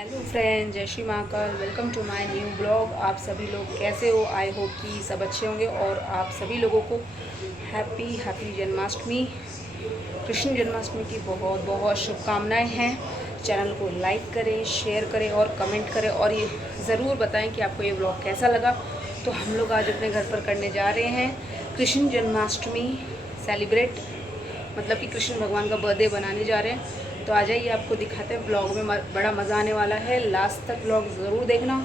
Hello friend, जय Shri Mahakal. Welcome to my new blog. आप सभी लोग कैसे हो? आई होप कि सब अच्छे होंगे और आप सभी लोगों को हैप्पी जन्माष्टमी, कृष्ण जन्माष्टमी की बहुत बहुत शुभकामनाएं हैं। चैनल को लाइक करें, शेयर करें और कमेंट करें और ये ज़रूर बताएं कि आपको ये ब्लॉग कैसा लगा। तो हम लोग आज अपने घर पर करने जा रहे हैं कृष्ण जन्माष्टमी सेलिब्रेट, मतलब कि कृष्ण भगवान का बर्थडे बनाने जा रहे हैं। तो आ जाइए, आपको दिखाते हैं। ब्लॉग में बड़ा मज़ा आने वाला है। लास्ट तक ब्लॉग ज़रूर देखना।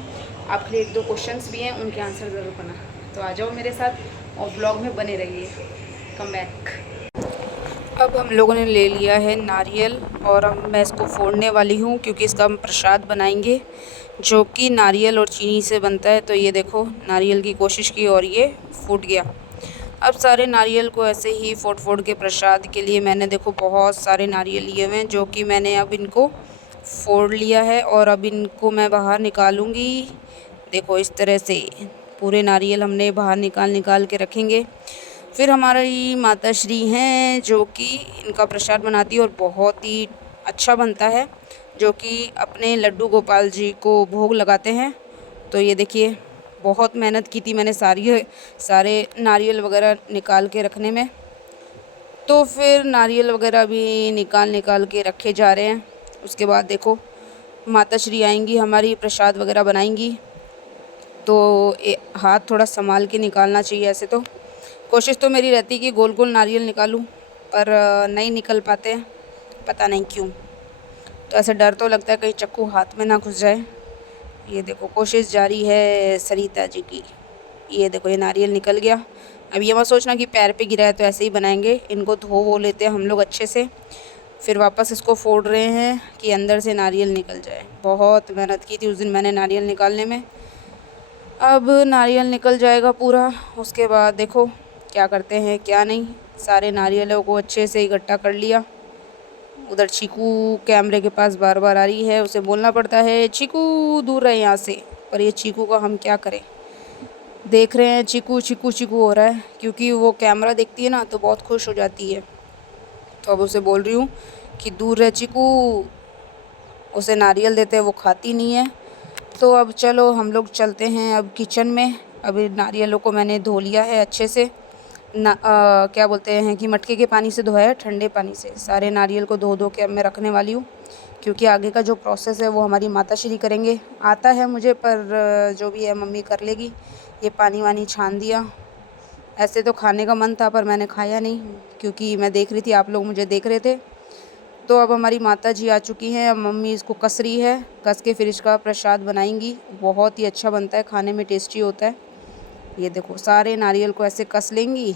आपके लिए एक दो क्वेश्चंस भी हैं, उनके आंसर ज़रूर करना। तो आ जाओ मेरे साथ और ब्लॉग में बने रहिए। Come back. अब हम लोगों ने ले लिया है नारियल और अब मैं इसको फोड़ने वाली हूँ क्योंकि इसका हम प्रसाद बनाएंगे जो कि नारियल और चीनी से बनता है। तो ये देखो, नारियल की कोशिश की और ये फूट गया। अब सारे नारियल को ऐसे ही फोड़ फोड़ के प्रसाद के लिए मैंने देखो बहुत सारे नारियल लिए हुए हैं, जो कि मैंने अब इनको फोड़ लिया है और अब इनको मैं बाहर निकालूंगी। देखो इस तरह से पूरे नारियल हमने बाहर निकाल निकाल के रखेंगे। फिर हमारी माता श्री हैं जो कि इनका प्रसाद बनाती है और बहुत ही अच्छा बनता है, जो कि अपने लड्डू गोपाल जी को भोग लगाते हैं। तो ये देखिए, बहुत मेहनत की थी मैंने सारे नारियल वगैरह निकाल के रखने में। तो फिर नारियल वगैरह भी निकाल निकाल के रखे जा रहे हैं। उसके बाद देखो, माता श्री आएंगी, हमारी प्रसाद वगैरह बनाएंगी। तो हाथ थोड़ा संभाल के निकालना चाहिए। ऐसे तो कोशिश तो मेरी रहती है कि गोल गोल नारियल निकालूं, पर नहीं निकल पाते हैं, पता नहीं क्यों। तो ऐसे डर तो लगता है कहीं चक्कू हाथ में ना घुस जाए। ये देखो, कोशिश जारी है सरिता जी की। ये देखो, ये नारियल निकल गया। अब ये मत सोचना कि पैर पे गिरा है तो ऐसे ही बनाएंगे। इनको धो वो लेते हैं हम लोग अच्छे से, फिर वापस इसको फोड़ रहे हैं कि अंदर से नारियल निकल जाए। बहुत मेहनत की थी उस दिन मैंने नारियल निकालने में। अब नारियल निकल जाएगा पूरा। उसके बाद देखो क्या करते हैं क्या नहीं। सारे नारियलों को अच्छे से इकट्ठा कर लिया। उधर चीकू कैमरे के पास बार बार आ रही है, उसे बोलना पड़ता है चीकू दूर रहे यहाँ से। पर ये चीकू का हम क्या करें, देख रहे हैं चीकू चीकू चीकू हो रहा है, क्योंकि वो कैमरा देखती है ना तो बहुत खुश हो जाती है। तो अब उसे बोल रही हूँ कि दूर रहे चीकू। उसे नारियल देते हैं, वो खाती नहीं है। तो अब चलो हम लोग चलते हैं अब किचन में। अभी नारियलों को मैंने धो लिया है अच्छे से क्या बोलते हैं कि मटके के पानी से धोया है, ठंडे पानी से। सारे नारियल को धो धो के अब मैं रखने वाली हूँ, क्योंकि आगे का जो प्रोसेस है वो हमारी माता श्री करेंगे। आता है मुझे, पर जो भी है मम्मी कर लेगी। ये पानी वानी छान दिया। ऐसे तो खाने का मन था पर मैंने खाया नहीं, क्योंकि मैं देख रही थी, आप लोग मुझे देख रहे थे। तो अब हमारी माता जी आ चुकी हैं। अब मम्मी इसको कस रही है, कस के फिर इसका प्रसाद बनाएंगी। बहुत ही अच्छा बनता है, खाने में टेस्टी होता है। ये देखो, सारे नारियल को ऐसे कस लेंगी।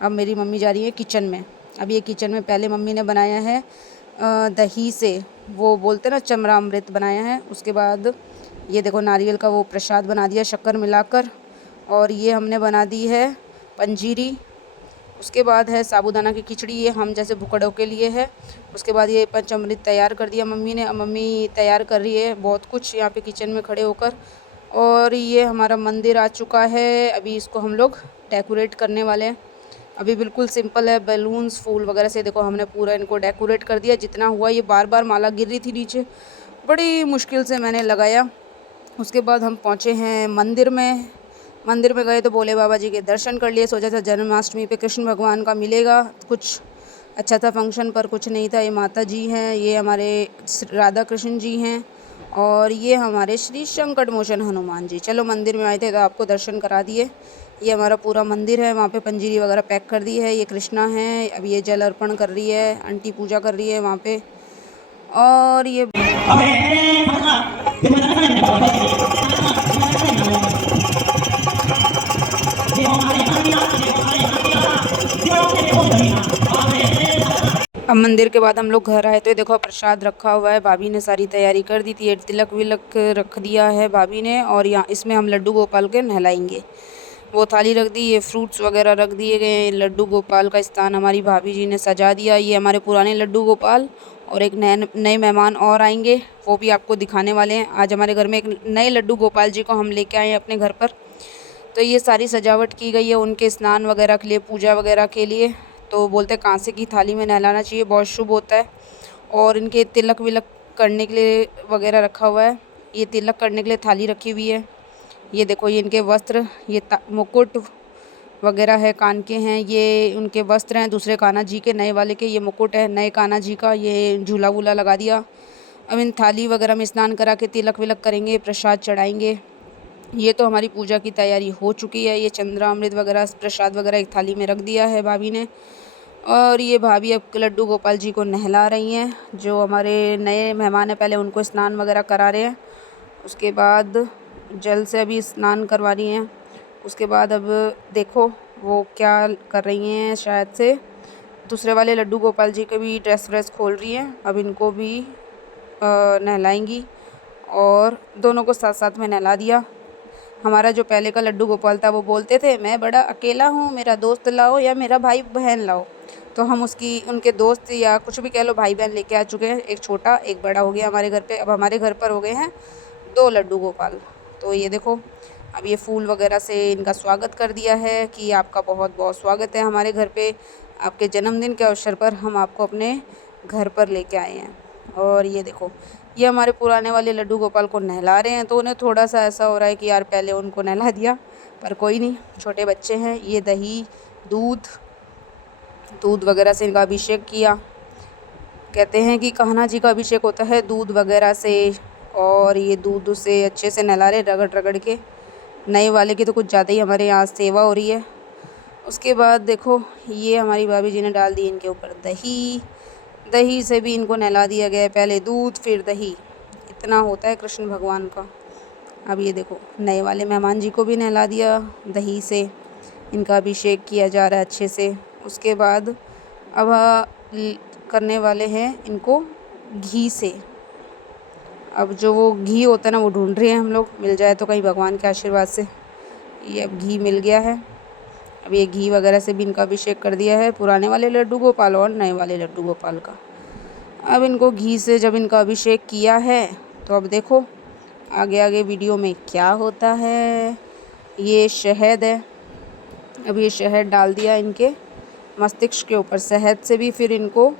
अब मेरी मम्मी जा रही है किचन में। अब ये किचन में पहले मम्मी ने बनाया है दही से, वो बोलते ना चमरामृत बनाया है। उसके बाद ये देखो, नारियल का वो प्रसाद बना दिया शक्कर मिलाकर। और ये हमने बना दी है पंजीरी। उसके बाद है साबूदाना की खिचड़ी, ये हम जैसे भुखड़ों के लिए है। उसके बाद ये पंचामृत तैयार कर दिया मम्मी ने। अब मम्मी तैयार कर रही है बहुत कुछ यहाँ पे किचन में खड़े होकर। और ये हमारा मंदिर आ चुका है। अभी इसको हम लोग डेकोरेट करने वाले हैं। अभी बिल्कुल सिंपल है, बैलून्स फूल वगैरह से देखो हमने पूरा इनको डेकोरेट कर दिया जितना हुआ। ये बार बार माला गिर रही थी नीचे, बड़ी मुश्किल से मैंने लगाया। उसके बाद हम पहुँचे हैं मंदिर में। मंदिर में गए तो भोले बाबा जी के दर्शन कर लिए। सोचा था जन्माष्टमी पे कृष्ण भगवान का मिलेगा कुछ अच्छा था फंक्शन, पर कुछ नहीं था। ये माता जी हैं, ये हमारे राधा कृष्ण जी हैं और ये हमारे श्री संकट मोचन हनुमान जी। चलो, मंदिर में आए थे तो आपको दर्शन करा दिए। ये हमारा पूरा मंदिर है, वहाँ पे पंजीरी वगैरह पैक कर दी है। ये कृष्णा है, अब ये जल अर्पण कर रही है, आंटी पूजा कर रही है वहाँ पे। और ये अब मंदिर के बाद हम लोग घर आए तो देखो प्रसाद रखा हुआ है। भाभी ने सारी तैयारी कर दी थी, ये तिलक विलक रख दिया है भाभी ने। और यहाँ इसमें हम लड्डू गोपाल के नहलाएंगे। वो थाली रख दी, ये फ्रूट्स वगैरह रख दिए गए। लड्डू गोपाल का स्थान हमारी भाभी जी ने सजा दिया। ये हमारे पुराने लड्डू गोपाल और एक नए मेहमान और आएंगे, वो भी आपको दिखाने वाले हैं। आज हमारे घर में एक नए लड्डू गोपाल जी को हम लेके आए हैं अपने घर पर। तो ये सारी सजावट की गई है उनके स्नान वगैरह के लिए, पूजा वगैरह के लिए। तो बोलते हैं कांसे की थाली में नहलाना चाहिए, बहुत शुभ होता है। और इनके तिलक विलक करने के लिए वगैरह रखा हुआ है। ये तिलक करने के लिए थाली रखी हुई है। ये देखो ये इनके वस्त्र, ये मुकुट वगैरह है, कान के हैं, ये उनके वस्त्र हैं। दूसरे कान्हा जी के, नए वाले के ये मुकुट है, नए कान्हा जी का। ये झूला वूला लगा दिया। अब इन थाली वगैरह में स्नान करा के तिलक विलक करेंगे, प्रसाद चढ़ाएंगे। ये तो हमारी पूजा की तैयारी हो चुकी है। ये चंद्रामृत वगैरह प्रसाद वगैरह एक थाली में रख दिया है भाभी ने। और ये भाभी अब लड्डू गोपाल जी को नहला रही हैं। जो हमारे नए मेहमान हैं पहले उनको स्नान वगैरह करा रहे हैं, उसके बाद जल से अभी स्नान करवा रही हैं। उसके बाद अब देखो वो क्या कर रही हैं, शायद से दूसरे वाले लड्डू गोपाल जी के भी ड्रेस व्रेस खोल रही हैं। अब इनको भी नहलाएंगी और दोनों को साथ साथ में नहला दिया। हमारा जो पहले का लड्डू गोपाल था वो बोलते थे मैं बड़ा अकेला हूँ, मेरा दोस्त लाओ या मेरा भाई बहन लाओ। तो हम उनके दोस्त या कुछ भी कह लो भाई बहन लेके आ चुके हैं। एक छोटा एक बड़ा हो गया हमारे घर पे। अब हमारे घर पर हो गए हैं 2 लड्डू गोपाल। तो ये देखो अब ये फूल वगैरह से इनका स्वागत कर दिया है कि आपका बहुत बहुत स्वागत है हमारे घर पे। आपके जन्मदिन के अवसर पर हम आपको अपने घर पर लेके आए हैं। और ये देखो ये हमारे पुराने वाले लड्डू गोपाल को नहला रहे हैं। तो उन्हें थोड़ा सा ऐसा हो रहा है कि यार पहले उनको नहला दिया, पर कोई नहीं, छोटे बच्चे हैं। ये दही दूध वगैरह से इनका अभिषेक किया। कहते हैं कि कान्हा जी का अभिषेक होता है दूध वगैरह से, और ये दूध से अच्छे से नहला रहे रगड़ रगड़ के। नए वाले की तो कुछ ज़्यादा ही हमारे यहाँ सेवा हो रही है। उसके बाद देखो ये हमारी भाभी जी ने डाल दी इनके ऊपर दही से भी इनको नहला दिया गया है। पहले दूध फिर दही, इतना होता है कृष्ण भगवान का। अब ये देखो नए वाले मेहमान जी को भी नहला दिया दही से, इनका अभिषेक किया जा रहा है अच्छे से। उसके बाद अब करने वाले हैं इनको घी से। अब जो वो घी होता है ना वो ढूंढ रहे हैं हम लोग, मिल जाए तो कहीं भगवान के आशीर्वाद से। ये अब घी मिल गया है। अब ये घी वगैरह से भी इनका अभिषेक कर दिया है, पुराने वाले लड्डू गोपाल और नए वाले लड्डू गोपाल का। अब इनको घी से जब इनका अभिषेक किया है तो अब देखो आगे आगे वीडियो में क्या होता है। ये शहद है, अब ये शहद डाल दिया इनके मस्तिष्क के ऊपर। शहद से भी फिर इनको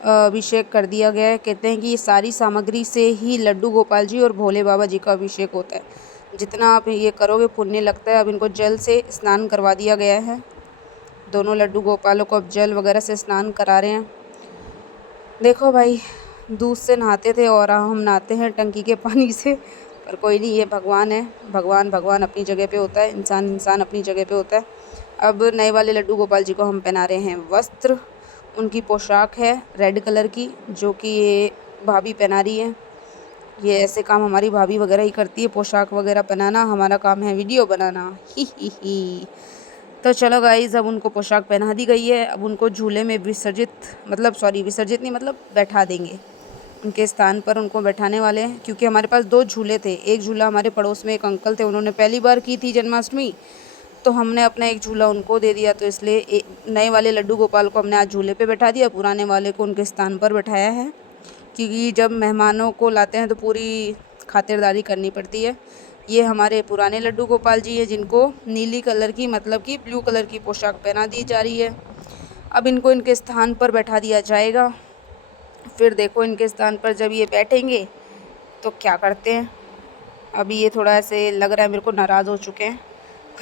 अभिषेक कर दिया गया है। कहते हैं कि ये सारी सामग्री से ही लड्डू गोपाल जी और भोले बाबा जी का अभिषेक होता है। जितना आप ये करोगे पुण्य लगता है। अब इनको जल से स्नान करवा दिया गया है। दोनों लड्डू गोपालों को अब जल वगैरह से स्नान करा रहे हैं। देखो भाई दूध से नहाते थे और हम नहाते हैं टंकी के पानी से, पर कोई नहीं, ये भगवान है। भगवान अपनी जगह पे होता है, इंसान अपनी जगह पे होता है। अब नए वाले लड्डू गोपाल जी को हम पहना रहे हैं वस्त्र। उनकी पोशाक है रेड कलर की, जो कि ये भाभी पहना रही है। ये ऐसे काम हमारी भाभी वगैरह ही करती है, पोशाक वगैरह पहनाना। हमारा काम है वीडियो बनाना। ही। तो चलो गाइज़ अब उनको पोशाक पहना दी गई है। अब उनको झूले में विसर्जित नहीं मतलब बैठा देंगे उनके स्थान पर। उनको बैठाने वाले हैं क्योंकि हमारे पास 2 झूले थे। एक झूला हमारे पड़ोस में एक अंकल थे, उन्होंने पहली बार की थी जन्माष्टमी, तो हमने अपना एक झूला उनको दे दिया। तो इसलिए नए वाले लड्डू गोपाल को हमने आज झूले पे बैठा दिया, पुराने वाले को उनके स्थान पर बैठाया है। क्योंकि जब मेहमानों को लाते हैं तो पूरी खातिरदारी करनी पड़ती है। ये हमारे पुराने लड्डू गोपाल जी हैं जिनको नीली कलर की मतलब कि ब्लू कलर की पोशाक पहना दी जा रही है। अब इनको इनके स्थान पर बैठा दिया जाएगा। फिर देखो इनके स्थान पर जब ये बैठेंगे तो क्या करते हैं। अभी ये थोड़ा ऐसे लग रहा है मेरे को नाराज़ हो चुके हैं,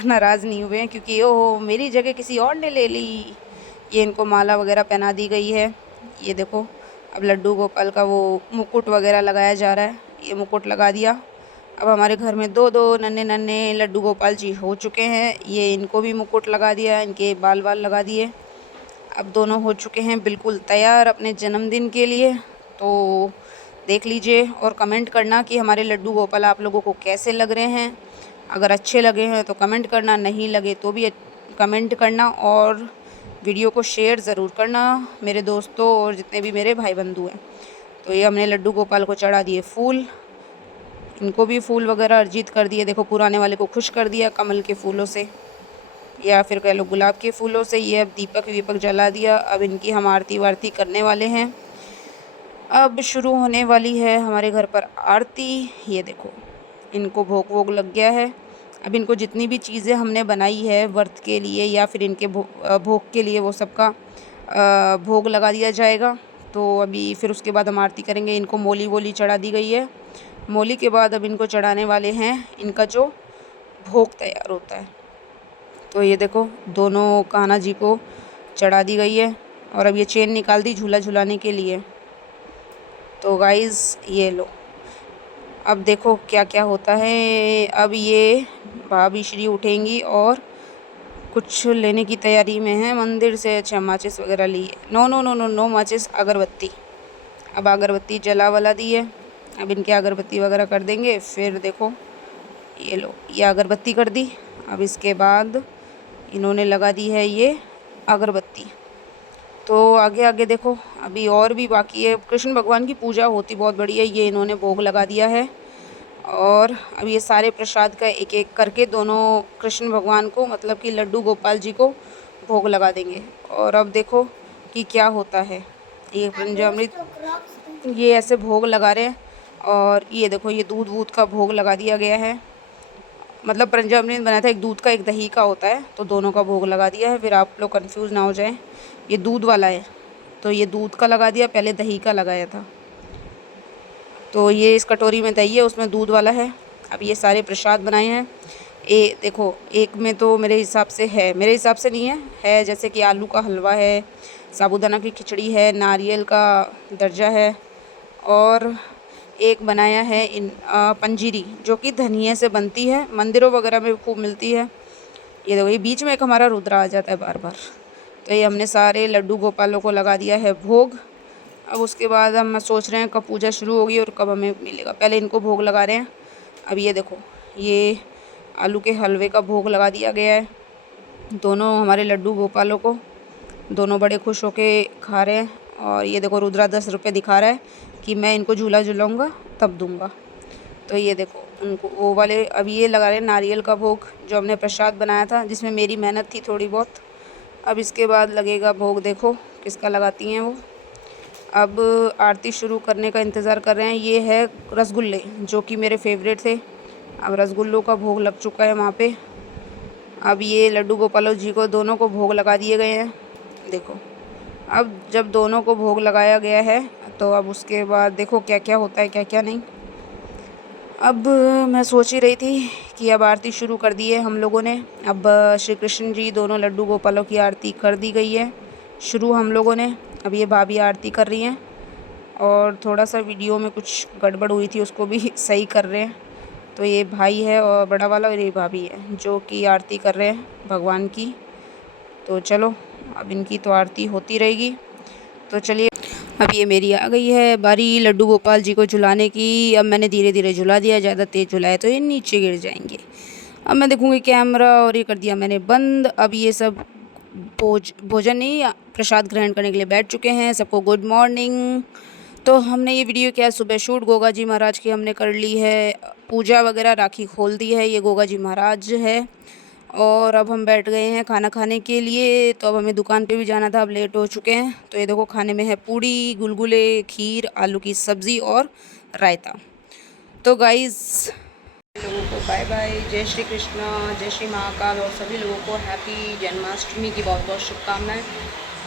नाराज़ नहीं हुए हैं क्योंकि ओह मेरी जगह किसी और ने ले ली। ये इनको माला वगैरह पहना दी गई है। ये देखो अब लड्डू गोपाल का वो मुकुट वगैरह लगाया जा रहा है। ये मुकुट लगा दिया। अब हमारे घर में 2 नन्हे लड्डू गोपाल जी हो चुके हैं। ये इनको भी मुकुट लगा दिया, इनके बाल लगा दिए। अब दोनों हो चुके हैं बिल्कुल तैयार अपने जन्मदिन के लिए। तो देख लीजिए और कमेंट करना कि हमारे लड्डू गोपाल आप लोगों को कैसे लग रहे हैं। अगर अच्छे लगे हैं तो कमेंट करना, नहीं लगे तो भी कमेंट करना, और वीडियो को शेयर ज़रूर करना मेरे दोस्तों और जितने भी मेरे भाई बंधु हैं। तो ये हमने लड्डू गोपाल को चढ़ा दिए फूल, इनको भी फूल वगैरह अर्जित कर दिए। देखो पुराने वाले को खुश कर दिया कमल के फूलों से या फिर कह लो गुलाब के फूलों से। ये अब दीपक वीपक जला दिया। अब इनकी हम आरती वारती करने वाले हैं। अब शुरू होने वाली है हमारे घर पर आरती। ये देखो इनको भोग वोग लग गया है। अब इनको जितनी भी चीज़ें हमने बनाई है व्रत के लिए या फिर इनके भोग के लिए वो सबका भोग लगा दिया जाएगा। तो अभी फिर उसके बाद हम आरती करेंगे। इनको मोली वोली चढ़ा दी गई है। मोली के बाद अब इनको चढ़ाने वाले हैं इनका जो भोग तैयार होता है। तो ये देखो दोनों कान्हा जी को चढ़ा दी गई है और अब ये चेन निकाल दी झूला झुलाने के लिए। तो गाइज़ ये लो, अब देखो क्या क्या होता है। अब ये भाभी श्री उठेंगी और कुछ लेने की तैयारी में है मंदिर से। अच्छा माचिस वगैरह ली है। No no no no no माचिस, अगरबत्ती। अब अगरबत्ती जला वाला दी है। अब इनके अगरबत्ती वगैरह कर देंगे। फिर देखो ये लो, ये अगरबत्ती कर दी। अब इसके बाद इन्होंने लगा दी है ये अगरबत्ती। तो आगे आगे देखो अभी और भी बाकी है। कृष्ण भगवान की पूजा होती बहुत बड़ी है। ये इन्होंने भोग लगा दिया है और अब ये सारे प्रसाद का एक एक करके दोनों कृष्ण भगवान को मतलब कि लड्डू गोपाल जी को भोग लगा देंगे। और अब देखो कि क्या होता है। ये पंचामृत ये ऐसे भोग लगा रहे हैं और ये देखो ये दूध वूध का भोग लगा दिया गया है। मतलब पंचामृत बनाया था, एक दूध का एक दही का होता है, तो दोनों का भोग लगा दिया है। फिर आप लोग कंफ्यूज ना हो जाएं, ये दूध वाला है तो ये दूध का लगा दिया, पहले दही का लगाया था। तो ये इस कटोरी में दही है, उसमें दूध वाला है। अब ये सारे प्रसाद बनाए हैं। देखो एक में तो मेरे हिसाब से है, मेरे हिसाब से नहीं है जैसे कि आलू का हलवा है, साबूदाना की खिचड़ी है, नारियल का दर्जा है और एक बनाया है पंजीरी जो कि धनिया से बनती है, मंदिरों वगैरह में खूब मिलती है। ये देखो ये बीच में एक हमारा रुद्रा आ जाता है बार बार। तो ये हमने सारे लड्डू गोपालों को लगा दिया है भोग। अब उसके बाद हम सोच रहे हैं कब पूजा शुरू होगी और कब हमें मिलेगा। पहले इनको भोग लगा रहे हैं। अब ये देखो ये आलू के हलवे का भोग लगा दिया गया है दोनों हमारे लड्डू गोपालों को। दोनों बड़े खुश होके खा रहे हैं। और ये देखो रुद्रा 10 रुपये दिखा रहा है कि मैं इनको झूला झुलाऊँगा तब दूँगा। तो ये देखो उनको वो वाले अब ये लगा रहे हैं नारियल का भोग जो हमने प्रसाद बनाया था, जिसमें मेरी मेहनत थी थोड़ी बहुत। अब इसके बाद लगेगा भोग, देखो किसका लगाती हैं वो। अब आरती शुरू करने का इंतज़ार कर रहे हैं। ये है रसगुल्ले जो कि मेरे फेवरेट थे। अब रसगुल्लों का भोग लग चुका है वहाँ पे। अब ये लड्डू गोपालों जी को दोनों को भोग लगा दिए गए हैं। देखो अब जब दोनों को भोग लगाया गया है तो अब उसके बाद देखो क्या क्या होता है क्या क्या नहीं। अब मैं सोच ही रही थी कि अब आरती शुरू कर दी है हम लोगों ने। अब श्री कृष्ण जी दोनों लड्डू गोपालों की आरती कर दी गई है शुरू हम लोगों ने। अब ये भाभी आरती कर रही हैं और थोड़ा सा वीडियो में कुछ गड़बड़ हुई थी उसको भी सही कर रहे हैं। तो ये भाई है और बड़ा वाला और ये भाभी है जो कि आरती कर रहे हैं भगवान की। तो चलो अब इनकी तो आरती होती रहेगी। तो चलिए अब ये मेरी आ गई है बारी लड्डू गोपाल जी को झुलाने की। अब मैंने धीरे धीरे झुला दिया, ज़्यादा तेज़ झुलाया तो ये नीचे गिर जाएंगे। अब मैं देखूँगी कैमरा और ये कर दिया मैंने बंद। अब ये सब भोजन नहीं प्रसाद ग्रहण करने के लिए बैठ चुके हैं। सबको गुड मॉर्निंग। तो हमने ये वीडियो क्या सुबह शूट गोगा जी महाराज की हमने कर ली है, पूजा वगैरह राखी खोल दी है। ये गोगा जी महाराज है और अब हम बैठ गए हैं खाना खाने के लिए। तो अब हमें दुकान पे भी जाना था, अब लेट हो चुके हैं। तो ये देखो खाने में है पूड़ी, गुलगुले, खीर, आलू की सब्ज़ी और रायता। तो गाइज़ लोगों को बाय बाय, जय श्री कृष्णा, जय श्री महाकाल और सभी लोगों को हैप्पी जन्माष्टमी की बहुत बहुत शुभकामनाएं।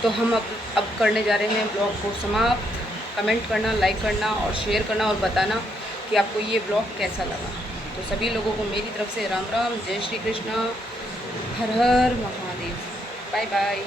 तो हम अब करने जा रहे हैं ब्लॉग को समाप्त। कमेंट करना, लाइक करना और शेयर करना और बताना कि आपको ये ब्लॉग कैसा लगा। तो सभी लोगों को मेरी तरफ से राम राम, जय श्री कृष्णा, हर हर महादेव, बाय बाय।